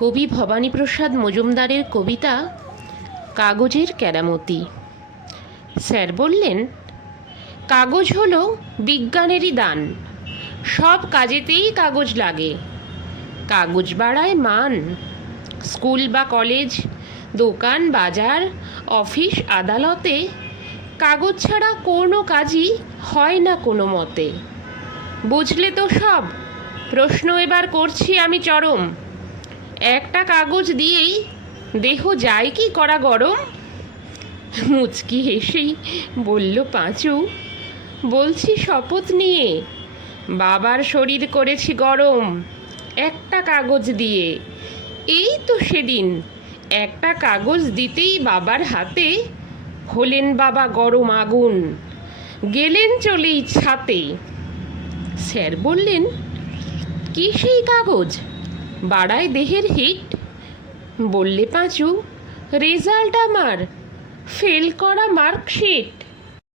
কবি ভবানীপ্রসাদ মজুমদারের কবিতা কাগজের কেরামতি। স্যার বললেন, কাগজ হলো বিজ্ঞানেরই দান, সব কাজেতেই কাগজ লাগে, কাগজ বাড়ায় মান। স্কুল বা কলেজ, দোকান বাজার, অফিস আদালতে কাগজ ছাড়া কোনো কাজই হয় না কোনো মতে। বুঝলে তো সব? প্রশ্ন এবার করছি আমি চরম, একটা কাগজ দিয়েই দেহ যায় কি করা গরম? মুচকি হেসেই বলল পাঁচু, বলছি শপথ নিয়ে, বাবার শরীর করেছি গরম একটা কাগজ দিয়ে। এই তো সেদিন একটা কাগজ দিতেই বাবার হাতে হলেন বাবা গরম আগুন, গেলেন চলেই ছাতে। স্যার বললেন, কি সেই কাগজ বাড়ায় দেহের হিট? বললে পাঁচু, রেজাল্ট আমার, ফেল করা মার্কশিট।